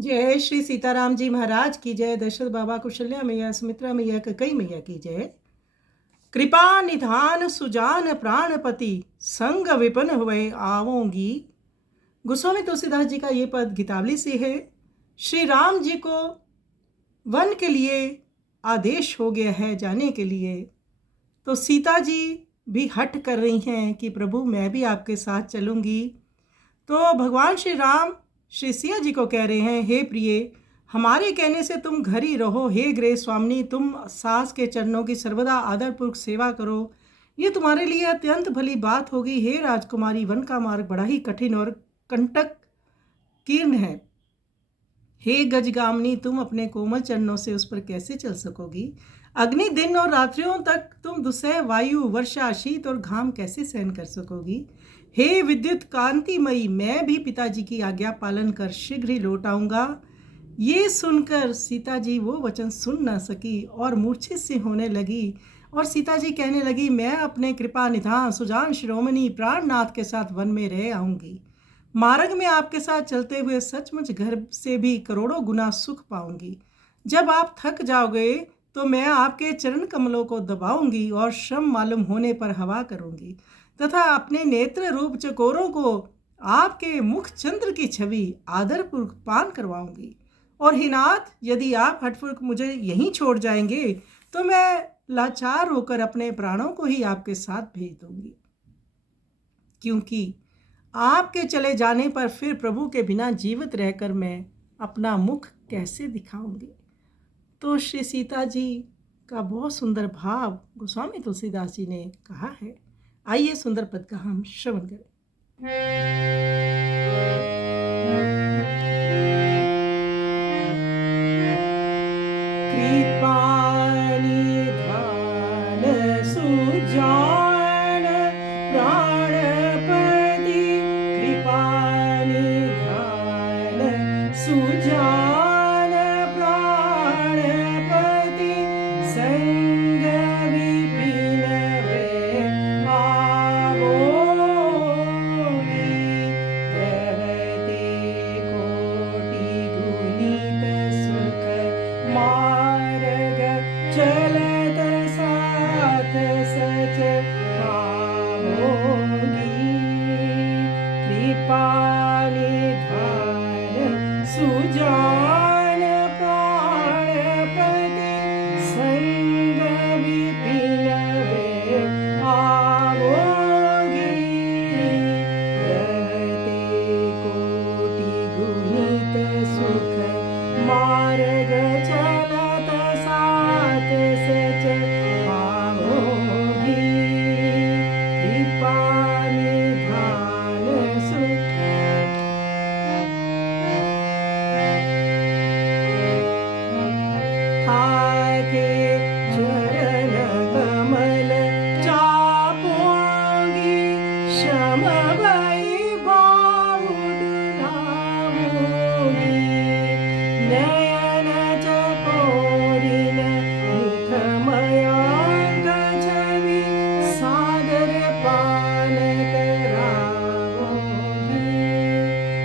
जय श्री सीताराम जी महाराज की जय। दशरथ बाबा कुशल्या मैया सुमित्रा मैया कई मैया की जय। कृपा निधान सुजान प्राणपति संग विपन हुए आवोंगी। गोस्वामी तुलसीदास जी का ये पद गीतावली से है। श्री राम जी को वन के लिए आदेश हो गया है जाने के लिए, तो सीता जी भी हट कर रही हैं कि प्रभु मैं भी आपके साथ चलूँगी। तो भगवान श्री राम श्री सिया जी को कह रहे हैं, हे प्रिय, हमारे कहने से तुम घर ही रहो। हे गृह स्वामिनी, तुम सास के चरणों की सर्वदा आदरपूर्वक सेवा करो, ये तुम्हारे लिए अत्यंत भली बात होगी। हे राजकुमारी, वन का मार्ग बड़ा ही कठिन और कंटक कीर्ण है। हे गजगामिनी, तुम अपने कोमल चरणों से उस पर कैसे चल सकोगी? अग्नि दिन और रात्रियों तक तुम दुस्सह वायु, वर्षा, शीत और घाम कैसे सहन कर सकोगी? हे विद्युत कांतिमयी, मैं भी पिताजी की आज्ञा पालन कर शीघ्र ही लौट आऊंगा। ये सुनकर सीता जी वो वचन सुन न सकी और मूर्छित सी होने लगी। और सीता जी कहने लगी, मैं अपने कृपा निधान सुजान शिरोमणि प्राणनाथ के साथ वन में रह आऊंगी। मार्ग में आपके साथ चलते हुए सचमुच घर से भी करोड़ों गुना सुख पाऊंगी। जब आप थक जाओगे तो मैं आपके चरण कमलों को दबाऊंगी और श्रम मालूम होने पर हवा करूंगी तथा अपने नेत्र रूप चकोरों को आपके मुख चंद्र की छवि आदरपूर्वक पान करवाऊंगी। और हे नाथ, यदि आप हठपूर्वक मुझे यहीं छोड़ जाएंगे तो मैं लाचार होकर अपने प्राणों को ही आपके साथ भेज दूंगी, क्योंकि आपके चले जाने पर फिर प्रभु के बिना जीवित रहकर मैं अपना मुख कैसे दिखाऊंगी। तो श्री सीता जी का बहुत सुंदर भाव गोस्वामी तुलसीदास जी ने कहा है। आइए सुंदर पद का हम श्रवण करें। कृपा निधान सुजान प्राणपति, कृपा निधान सुजान प्राणपति, संग विपिन वे आवोगी। रहते कोटि गुणित सुख मार्ग, चलत साथ सच पावोगी। कृपा निधान सुजान प्राणपति, संग विपिन वे आवोगी। रहते कोटि गुणित सुख मार्ग, चलत साथ सच पावोगी। कृपा निधान थाके चरण कमल चापोगी, श्रम भई बाहु डुलावोगी। नयन चकोरिन मुख मयंक छवि, सादर पान करावोगी।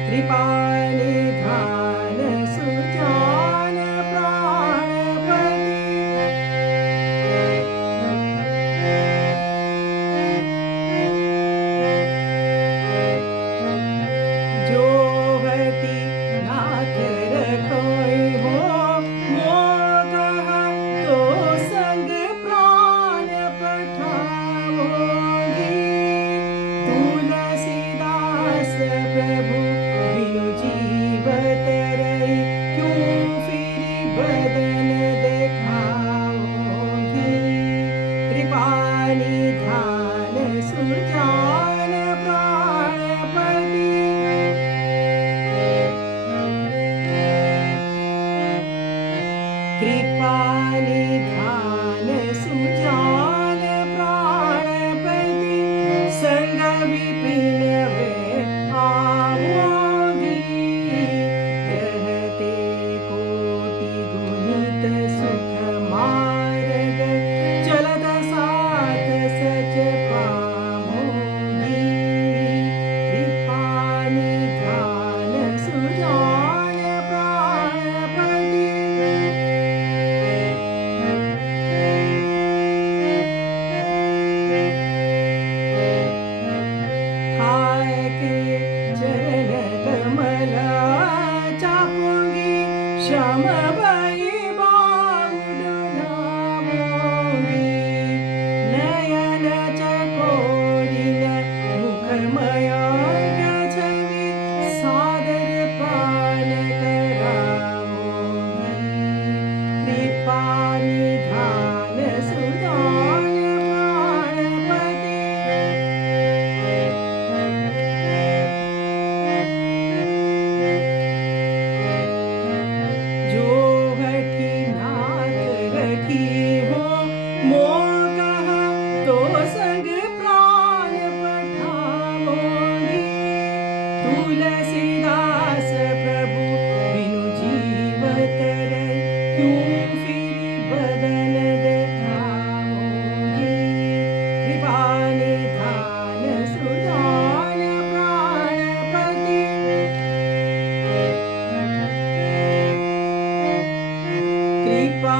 कृपा निधान सुजान प्राणपति, जो हटी नाथ रखोई हो मोह, तो संग प्राण पठाओगी। तुलसीदास प्रभु बिनु जीवत रही, क्यों फिरी बदन देखाओगी। कृपा निधान सुजान प्राणपति, कृपा निधान सुजान प्राणपति, संग विपिन वे आवोगी। रहते कोटि गुणित सुख मार्ग, चलत साथ सच पावोगी। कृपा निधान सुजान प्राणपति, श्याम भई बाहु डोलावोगी, नयन चकोरिन मुख मयंक छवि, सादर पान करावोगी। कृपा निधान सुजान प्राणपति, जो हठी नाथ रखी हो मोह कहा, तो संग प्राण पठावोगी। तुलसीदास प्रभु बिनु जीव तरई, क्यों फिर बदन देखावोगी। कृपा निधान सुजान प्राणपति, कृपा